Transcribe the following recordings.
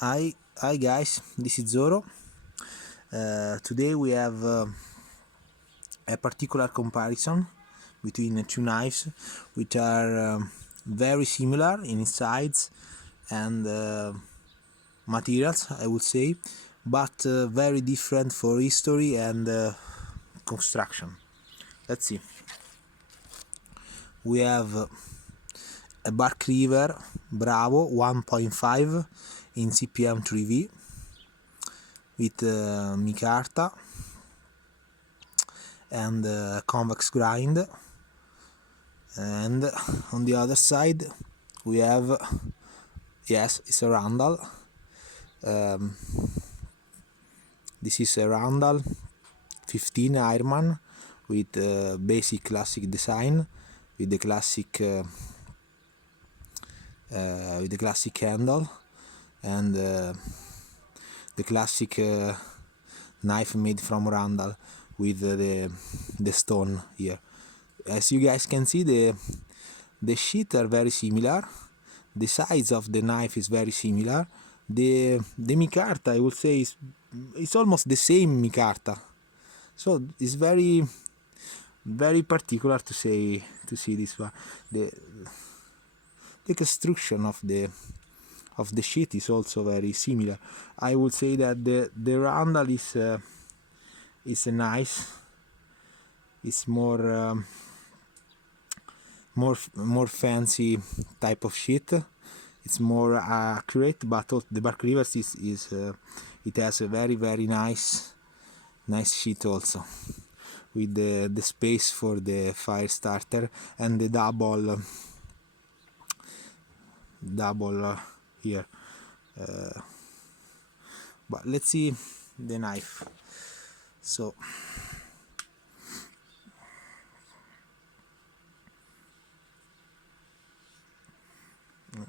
Hi guys, this is Zoro. Today we have a particular comparison between two knives which are very similar in size and materials, I would say, but very different for history and construction. Let's see. We have a Bark River Bravo 1.5 in CPM 3V with micarta and convex grind, and on the other side we have, yes, it's a Randall. This is a Randall 15 Airman with basic classic design, with the classic handle and the classic knife made from Randall with the stone here. As you guys can see, the sheath are very similar, the size of the knife is very similar, the micarta, I would say, it's almost the same micarta, so it's very particular to see this one. The construction of the sheath is also very similar. I would say that the Randall is a nice, it's more fancy type of sheath. It's more accurate, but the Bark Rivers is it has a very nice sheath also, with the space for the fire starter and the double here. But let's see the knife. So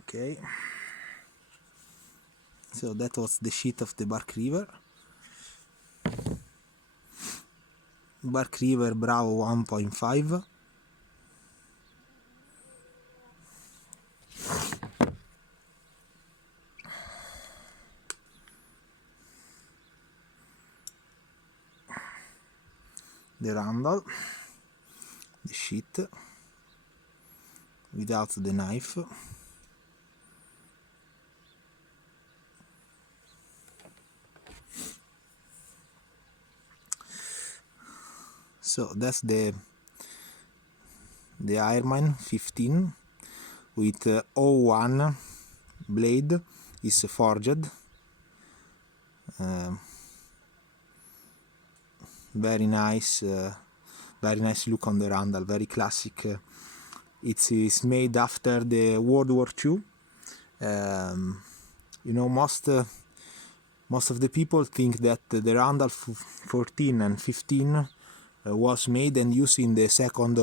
okay, so that was the sheath of the Bark River Bravo 1.5. The Randall, the sheath without the knife. So that's the Airman 15 with O1 blade, is forged. Very nice look on the Randall, very classic. It is made after the World War II. You know, most of the people think that the Randall 14 and 15 was made and used in the Second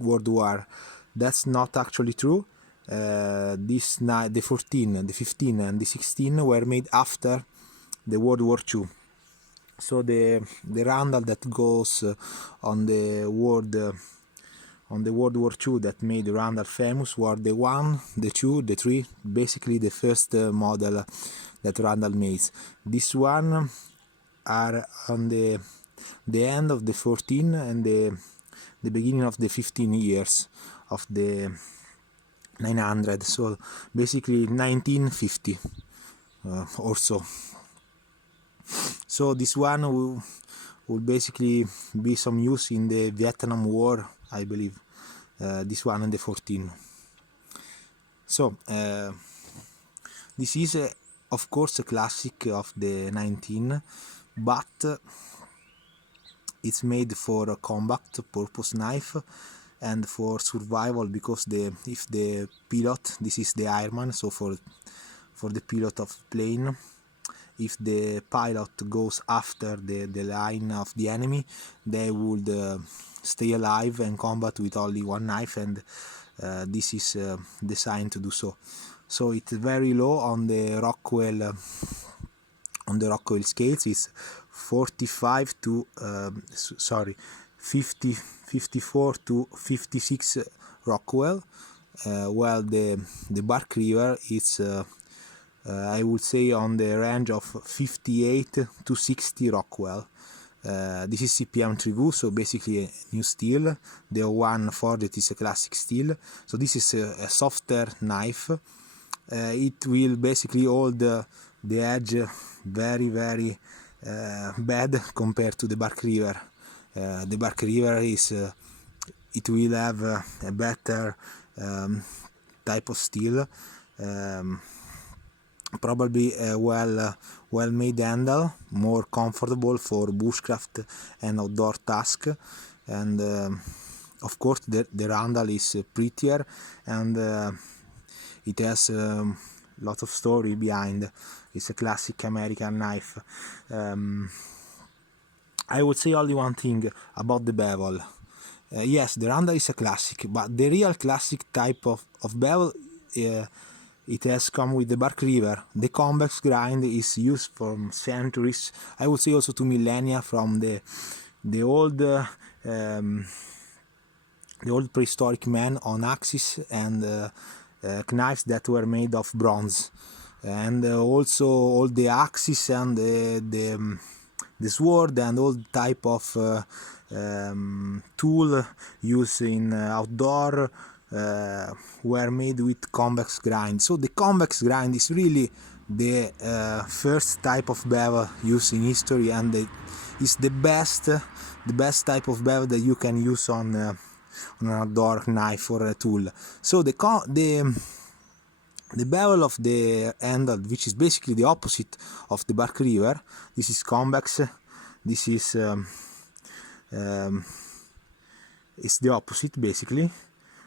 World War. That's not actually true. The 14, the 15 and the 16 were made after the World War II. So the Randall that goes on the World War II that made the Randall famous were the 1, the 2, the 3, basically the first model that Randall made. This one are on the end of the 14 and the beginning of the 15 years of the 900, so basically 1950 or so. So this one will basically be some use in the Vietnam War, I believe, this one and the 14. So this is of course a classic of the 19, but it's made for a combat purpose knife and for survival, because if the pilot, this is the Airman, so for the pilot of plane, if the pilot goes after the line of the enemy, they would stay alive and combat with only one knife, and this is designed to do so. So it's very low on the Rockwell scales. It's 54 to 56 Rockwell, while the Bark River is I would say on the range of 58 to 60 Rockwell. This is CPM Trivu, so basically a new steel. The O1 forged is a classic steel, so this is a softer knife. It will basically hold the edge very bad compared to the Bark River. The Bark River is it will have a better type of steel, probably a well made handle, more comfortable for bushcraft and outdoor task, and of course the Randall is prettier, and it has lot of story behind. It's a classic American knife. I would say only one thing about the bevel. Yes, the Randall is a classic, but the real classic type of bevel, it has come with the Bark River. The convex grind is used for centuries, I would say also to millennia, from the old prehistoric men on axes and knives that were made of bronze, and also all the axes and the sword and all type of tool used in outdoor were made with convex grind. So the convex grind is really the first type of bevel used in history, and is the best type of bevel that you can use on an outdoor knife or a tool. So the bevel of the handle, which is basically the opposite of the Bark River, this is convex, this is the opposite basically.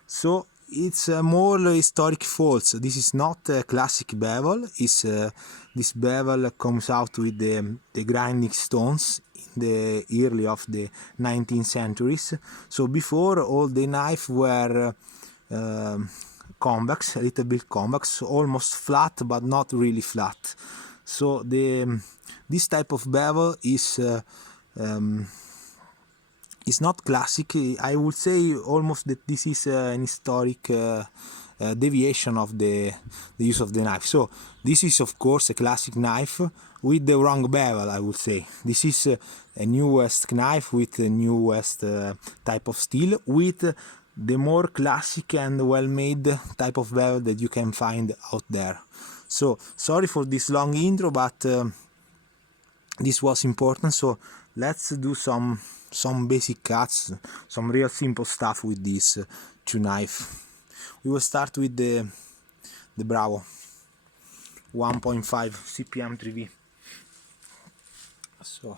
So it's more historic faults. This is not a classic bevel. This bevel comes out with the grinding stones in the early of the 19th centuries. So before, all the knives were convex, a little bit convex, almost flat but not really flat. So this type of bevel is not classic. I would say almost that this is an historic deviation of the use of the knife. So this is of course a classic knife with the wrong bevel, I would say. This is a newest knife with a newest type of steel, with the more classic and well-made type of bevel that you can find out there. So sorry for this long intro, but this was important. So let's do some basic cuts, some real simple stuff with these two knives. We will start with the Bravo 1.5 CPM 3V. So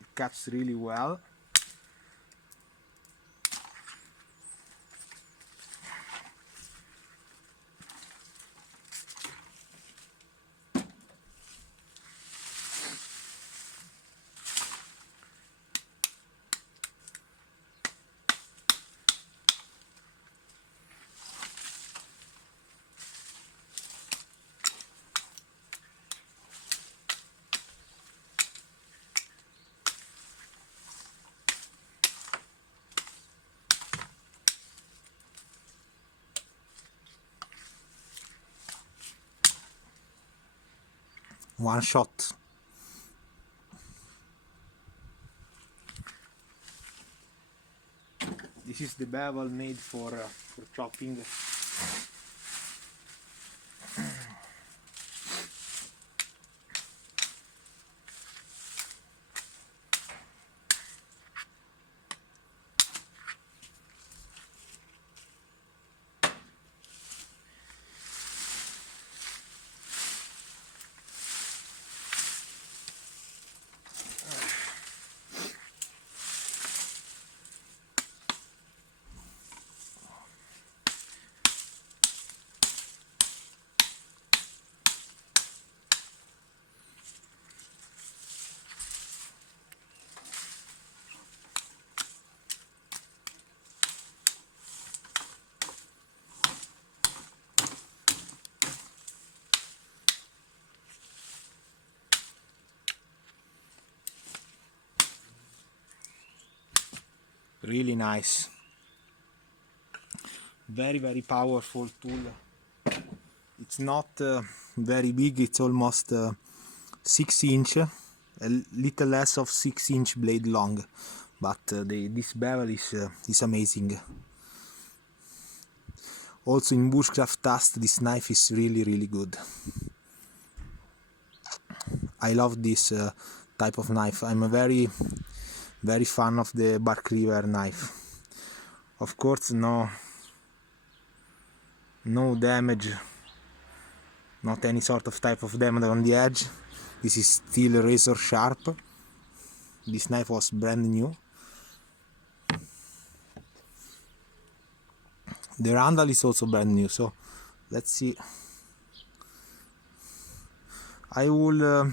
it cuts really well. One shot. This is the bevel made for chopping. really nice. Very powerful tool. It's not very big, it's almost 6 inch, a little less of 6 inch blade long, but this bevel is amazing. Also in bushcraft dust this knife is really good. I love this type of knife. I'm a very fan of the Bark River knife. Of course no damage, not any sort of type of damage on the edge. This is still razor sharp. This knife was brand new. The Randall is also brand new, so let's see. I will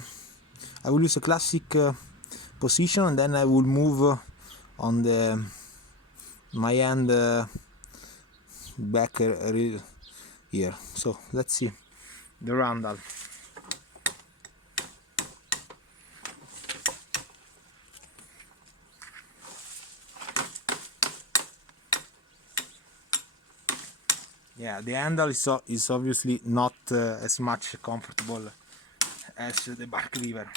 use a classic position, and then I will move on my hand back here. So let's see the Randall. Yeah, the handle is obviously not as much comfortable as the Bark River.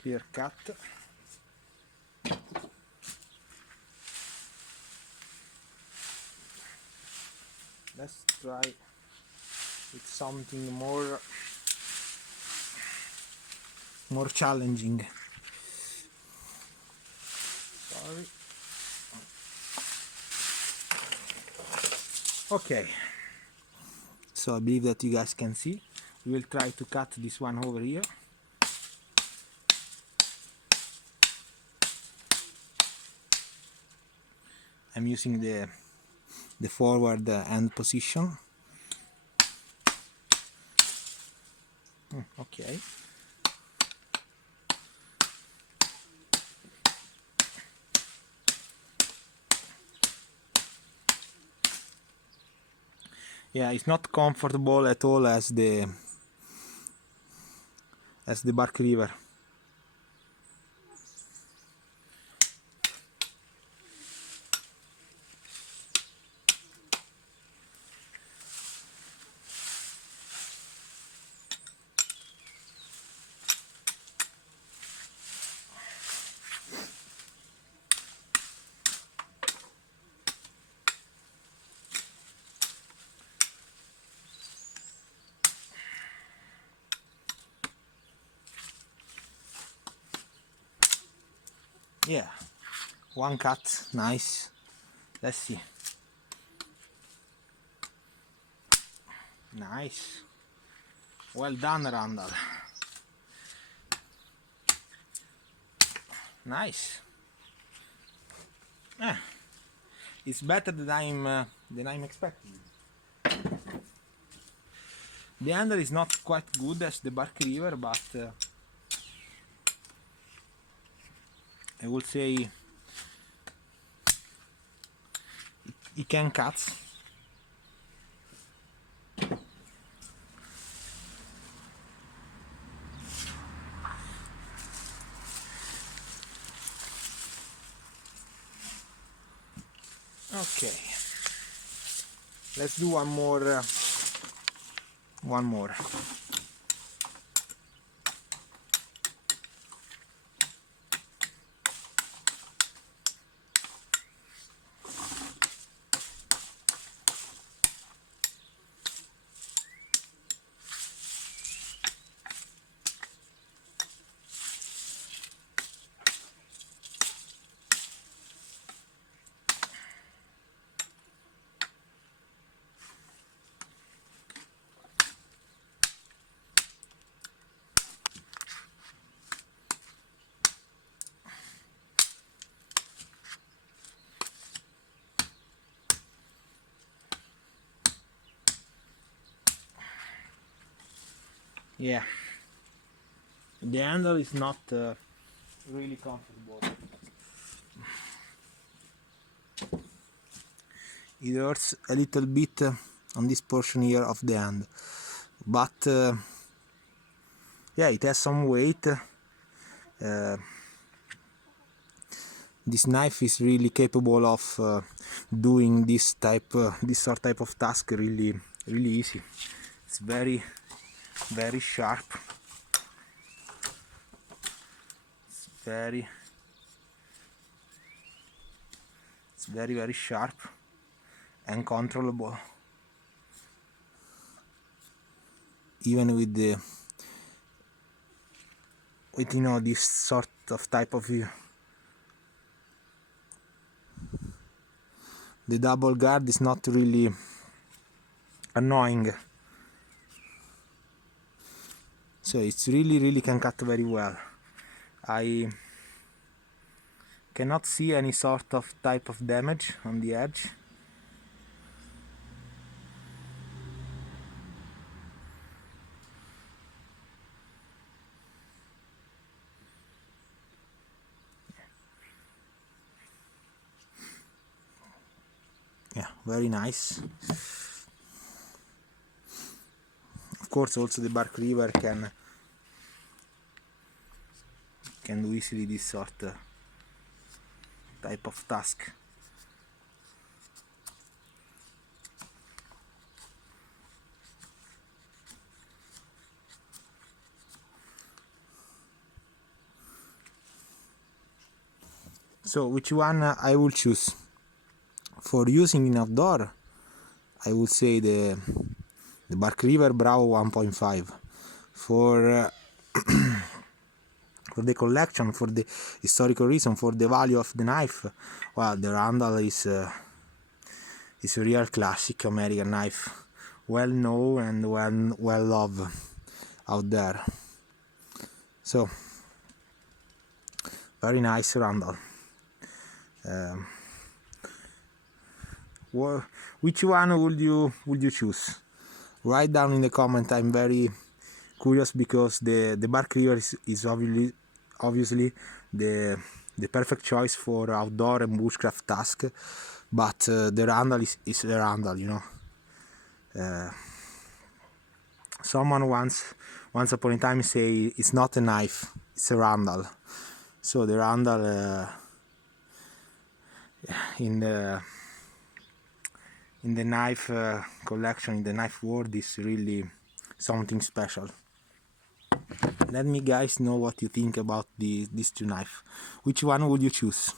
Clear cut. Let's try with something more challenging. Sorry. Okay, so I believe that you guys can see. We will try to cut this one over here. I'm using the forward end position. Okay. Yeah, it's not comfortable at all as the Bark River. Yeah, one cut, nice. Let's see. Nice. Well done, Randall. Nice. It's better than I'm expecting. The handle is not quite good as the Bark River, but I would say it can cut. Okay, let's do one more. Yeah, the handle is not really comfortable. It hurts a little bit on this portion here of the hand, but yeah, it has some weight. This knife is really capable of doing this sort of task really easy. It's very sharp. It's very sharp and controllable, even with you know, this sort of type of view. The double guard is not really annoying, so it's really can cut very well. I cannot see any sort of type of damage on the edge. Yeah, very nice. Of course, also the bark river can do easily this sort type of task. So which one I will choose? For using in outdoor, I would say the Bark River Bravo 1.5. For for the collection, for the historical reason, for the value of the knife, well, the Randall is a real classic American knife, well known and well loved out there. So very nice Randall. Which one would you choose? Write down in the comment. I'm very curious, because the Bark River is obviously the perfect choice for outdoor and bushcraft task, but the Randall is a Randall, you know. Someone once upon a time say it's not a knife, it's a Randall. So the Randall in the knife collection, in the knife world, is really something special. Let me guys know what you think about these two knives. Which one would you choose?